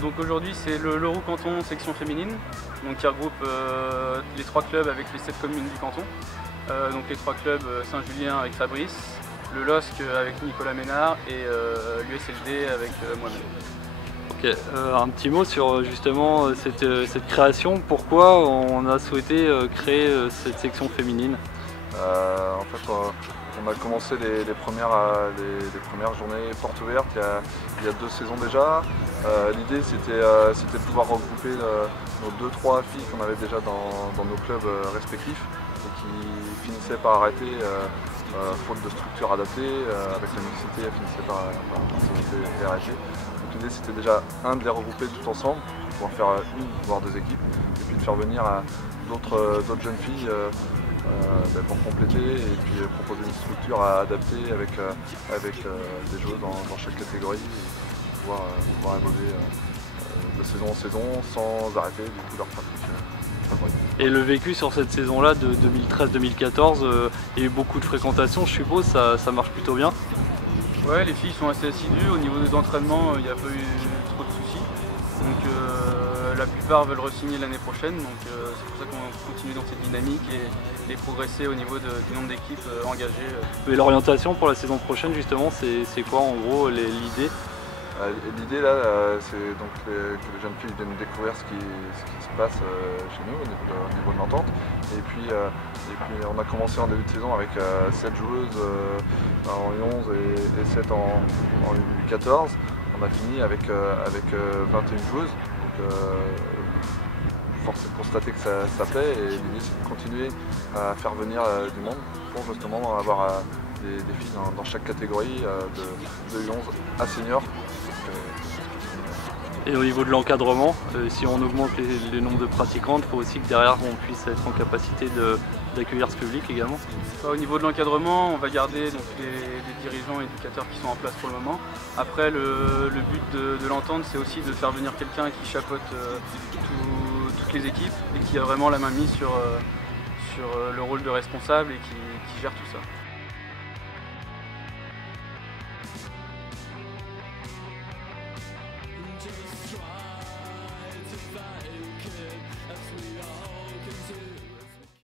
Donc aujourd'hui c'est le Leroux Canton section féminine, donc qui regroupe les 3 clubs avec les 7 communes du canton. Donc les 3 clubs Saint-Julien avec Fabrice, le LOSC avec Nicolas Ménard et l'USLD avec moi-même. Ok, un petit mot sur justement cette création. Pourquoi on a souhaité créer cette section féminine? En fait, on a commencé les premières journées portes ouvertes il y a 2 saisons déjà. L'idée c'était de pouvoir regrouper nos 2-3 filles qu'on avait déjà dans nos clubs respectifs et qui finissaient par arrêter faute de structure adaptée. Avec la mixité, elles finissaient par arrêter. Donc l'idée c'était déjà de les regrouper tout ensemble, pour pouvoir faire une voire 2 équipes, et puis de faire venir d'autres jeunes filles pour compléter et puis proposer une structure adaptée avec des joueuses dans chaque catégorie et pouvoir évoluer de saison en saison sans arrêter du coup leur pratique favorite. Et le vécu sur cette saison-là de 2013-2014, il y a eu beaucoup de fréquentation, je suppose, ça marche plutôt bien? Ouais, les filles sont assez assidues, au niveau des entraînements il n'y a pas eu trop de soucis. Donc la plupart veulent re-signer l'année prochaine, donc c'est pour ça qu'on continue dans cette dynamique et progresser au niveau du nombre d'équipes engagées. Et l'orientation pour la saison prochaine justement, c'est quoi en gros l'idée? L'idée là, c'est donc que les jeunes filles viennent découvrir ce qui se passe chez nous au niveau de l'entente. Et puis on a commencé en début de saison avec 7 joueuses en U11 et 7 en U14. On a fini avec 21 joueuses. Donc, force est de constater que ça plaît et l'idée c'est de continuer à faire venir du monde pour justement avoir des filles dans chaque catégorie de U11 à senior. Et au niveau de l'encadrement, si on augmente les nombres de pratiquantes, il faut aussi que derrière on puisse être en capacité d'accueillir ce public également. Au niveau de l'encadrement, on va garder donc, les dirigeants et éducateurs qui sont en place pour le moment. Après, le but de l'entente, c'est aussi de faire venir quelqu'un qui chapeaute toutes les équipes et qui a vraiment la main mise sur le rôle de responsable et qui gère tout ça.